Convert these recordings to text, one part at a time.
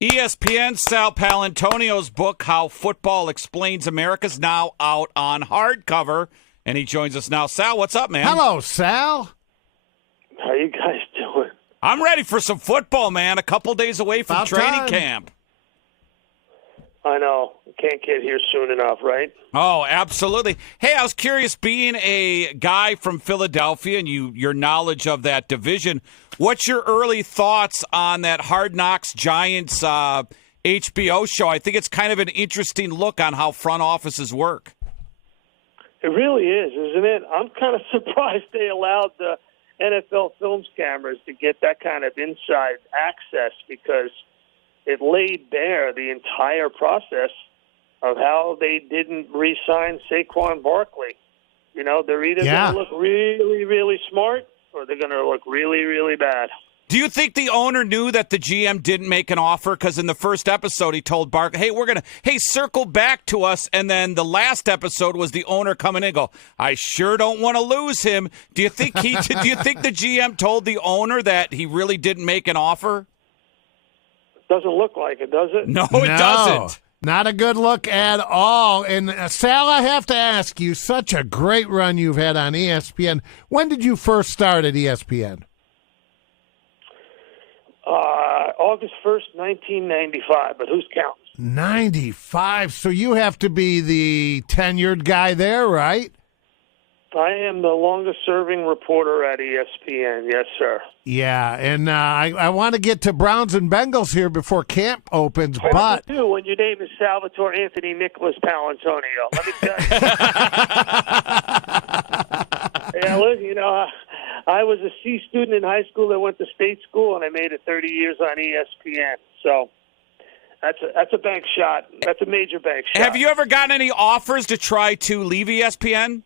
ESPN Sal Paolantonio's book, How Football Explains America, is now out on hardcover, and he joins us now. Sal, what's up, man? Hello, Sal. How you guys doing? I'm ready for some football, man. A couple days away from About training time. camp. I know. Can't get here soon enough, right? Oh, absolutely. Hey, I was curious, being a guy from Philadelphia and your knowledge of that division, what's your early thoughts on that Hard Knocks Giants HBO show? I think it's kind of an interesting look on how front offices work. It really is, isn't it? I'm kind of surprised they allowed the NFL Films cameras to get that kind of inside access, because it laid bare the entire process of how they didn't re-sign Saquon Barkley. You know, they're either going to look really, really smart, or they're going to look really, really bad. Do you think the owner knew that the GM didn't make an offer? Because in the first episode, he told Barkley, hey, circle back to us. And then the last episode was the owner coming in and go, I sure don't want to lose him. Do you think do you think the GM told the owner that he really didn't make an offer? Doesn't look like it, does it? No, it doesn't. Not a good look at all. And Sal, I have to ask you, such a great run you've had on ESPN. When did you first start at ESPN? August 1st, 1995, but who's counting? 95. So you have to be the tenured guy there, right? I am the longest-serving reporter at ESPN, yes, sir. Yeah, and I want to get to Browns and Bengals here before camp opens, but... You do when your name is Salvatore Anthony Nicholas Paolantonio. Let me tell you. Yeah, look, you know, I was a C student in high school that went to state school, and I made it 30 years on ESPN. So that's a bank shot. That's a major bank shot. Have you ever gotten any offers to try to leave ESPN?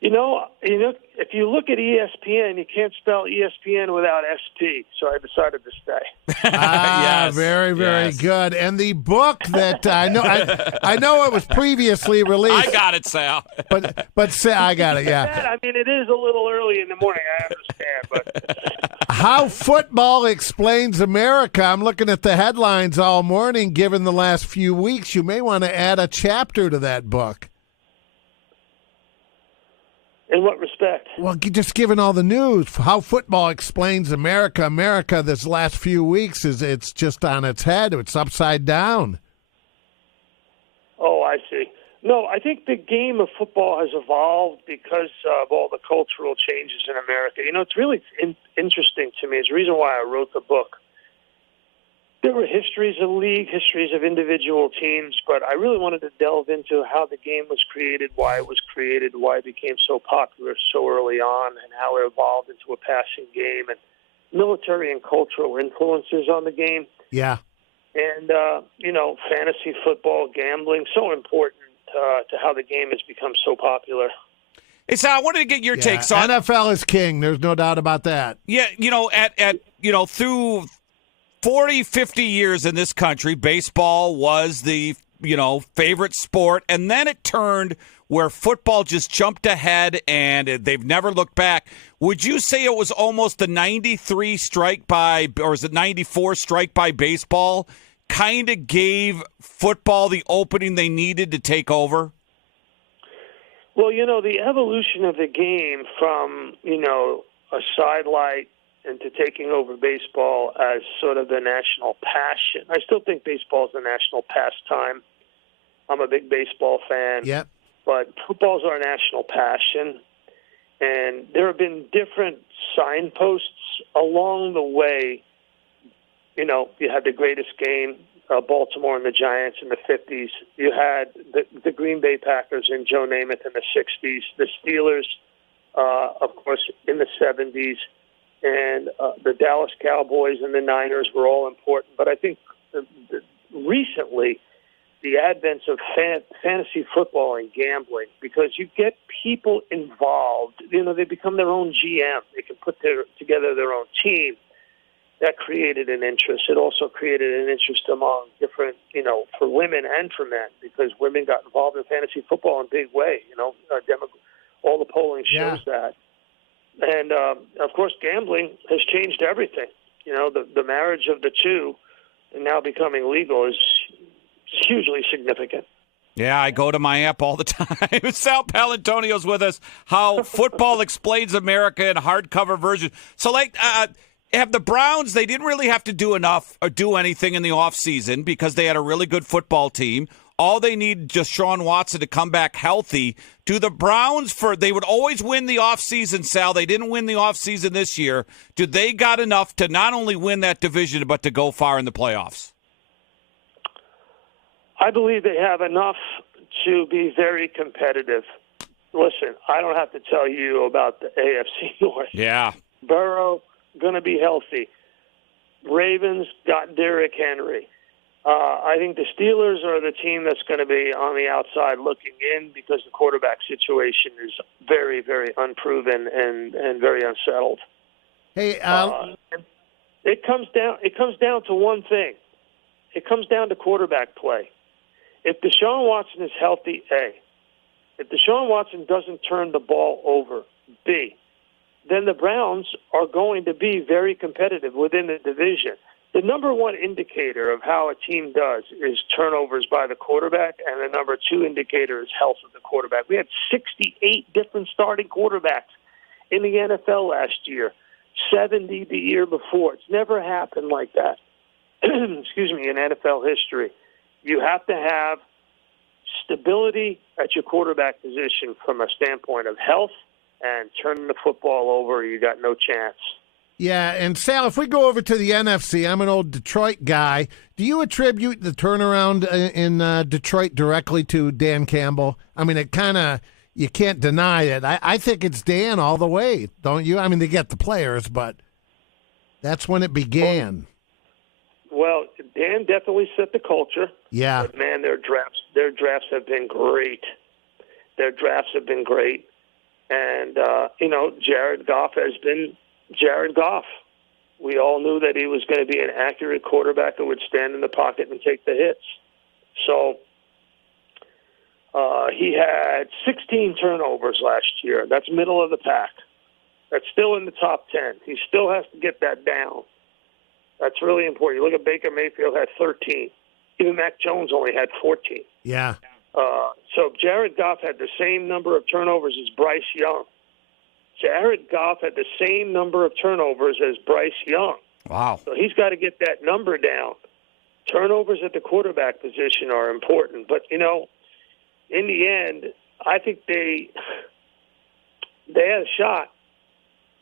You know, if you look at ESPN, you can't spell ESPN without SP, so I decided to stay. Yes, very, very good. And the book that I know it was previously released. I got it, Sal. But Sal, I got it, yeah. I mean, it is a little early in the morning, I understand, but... How Football Explains America. I'm looking at the headlines all morning. Given the last few weeks, you may want to add a chapter to that book. In what respect? Well, just given all the news, How Football Explains America. America this last few weeks, it's just on its head. It's upside down. Oh, I see. No, I think the game of football has evolved because of all the cultural changes in America. You know, it's really interesting to me. It's the reason why I wrote the book. There were histories of league, histories of individual teams, but I really wanted to delve into how the game was created, why it was created, why it became so popular so early on, and how it evolved into a passing game, and military and cultural influences on the game. Yeah. And, you know, fantasy football, gambling, so important to how the game has become so popular. Hey, Sal, I wanted to get your take. So NFL is king. There's no doubt about that. Yeah, you know, through 40, 50 years in this country, baseball was the, favorite sport. And then it turned where football just jumped ahead and they've never looked back. Would you say it was almost the 93 strike by, or is it 94 strike by baseball, kind of gave football the opening they needed to take over? Well, the evolution of the game from, a sidelight into taking over baseball as sort of the national passion. I still think baseball is the national pastime. I'm a big baseball fan. Yep. But football's our national passion. And there have been different signposts along the way. You had the greatest game, Baltimore and the Giants in the 50s. You had the Green Bay Packers and Joe Namath in the 60s. The Steelers, of course, in the 70s. And the Dallas Cowboys and the Niners were all important. But I think recently the advent of fantasy football and gambling, because you get people involved. They become their own GM. They can put together their own team. That created an interest. It also created an interest among different, for women and for men, because women got involved in fantasy football in a big way. All the polling shows that. And, of course, gambling has changed everything. the marriage of the two and now becoming legal is hugely significant. Yeah, I go to my app all the time. Sal Paolantonio's with us. How Football Explains America in hardcover version. So, have the Browns, they didn't really have to do enough or do anything in the offseason because they had a really good football team. All they need just Sean Watson to come back healthy. Do the Browns, they would always win the offseason, Sal. They didn't win the offseason this year. Do they got enough to not only win that division but to go far in the playoffs? I believe they have enough to be very competitive. Listen, I don't have to tell you about the AFC North. Yeah. Burrow, going to be healthy. Ravens got Derrick Henry. I think the Steelers are the team that's going to be on the outside looking in because the quarterback situation is very, very unproven and very unsettled. Hey, it comes down to one thing. It comes down to quarterback play. If Deshaun Watson is healthy, A. If Deshaun Watson doesn't turn the ball over, B. Then the Browns are going to be very competitive within the division. The number one indicator of how a team does is turnovers by the quarterback, and the number two indicator is health of the quarterback. We had 68 different starting quarterbacks in the NFL last year, 70 the year before. It's never happened like that, excuse me, in NFL history. You have to have stability at your quarterback position from a standpoint of health, and turning the football over, you got no chance. Yeah, and Sal, if we go over to the NFC, I'm an old Detroit guy. Do you attribute the turnaround in Detroit directly to Dan Campbell? I mean, it kind of, you can't deny it. I think it's Dan all the way, don't you? I mean, they get the players, but that's when it began. Well, Dan definitely set the culture. Yeah. But, man, their drafts have been great. Their drafts have been great. And, Jared Goff has been Jared Goff. We all knew that he was going to be an accurate quarterback who would stand in the pocket and take the hits. So he had 16 turnovers last year. That's middle of the pack. That's still in the top 10. He still has to get that down. That's really important. You look at Baker Mayfield had 13. Even Mac Jones only had 14. Yeah. So Jared Goff had the same number of turnovers as Bryce Young. Jared Goff had the same number of turnovers as Bryce Young. Wow. So he's got to get that number down. Turnovers at the quarterback position are important. But, in the end, I think they had a shot.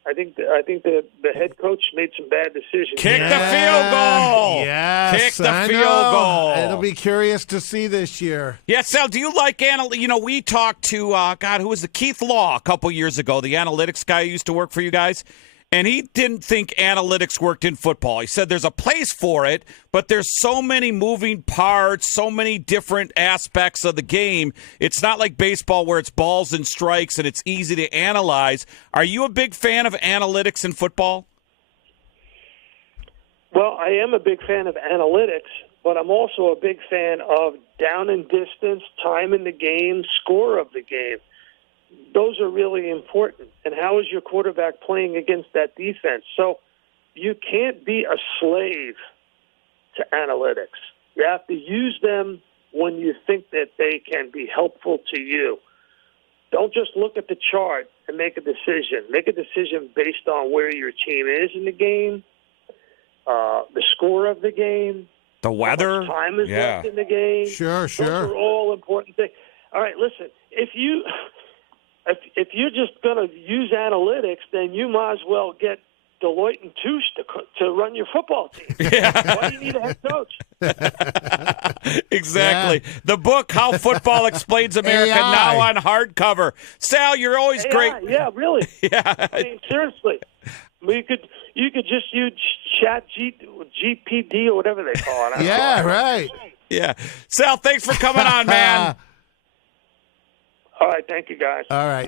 I think the head coach made some bad decisions. Kick the field goal. Yes, Kick the field goal. It'll be curious to see this year. Yeah, Sal, do you like we talked to, who was the Keith Law a couple years ago, the analytics guy who used to work for you guys, and he didn't think analytics worked in football. He said there's a place for it, but there's so many moving parts, so many different aspects of the game. It's not like baseball where it's balls and strikes and it's easy to analyze. Are you a big fan of analytics in football? Well, I am a big fan of analytics, but I'm also a big fan of down and distance, time in the game, score of the game. Those are really important. And how is your quarterback playing against that defense? So you can't be a slave to analytics. You have to use them when you think that they can be helpful to you. Don't just look at the chart and make a decision. Make a decision based on where your team is in the game, the score of the game, the weather, how much time is left in the game. Sure. Those are all important things. All right, listen, if you're just going to use analytics, then you might as well get Deloitte and Touche to run your football team. Yeah. Why do you need a head coach? Exactly. Yeah. The book, How Football Explains America, now on hardcover. Sal, you're always great. Yeah, really. Yeah. I mean, seriously. You could just use GPD or whatever they call it. Yeah, right. Yeah. Sal, thanks for coming on, man. All right, thank you, guys. All right.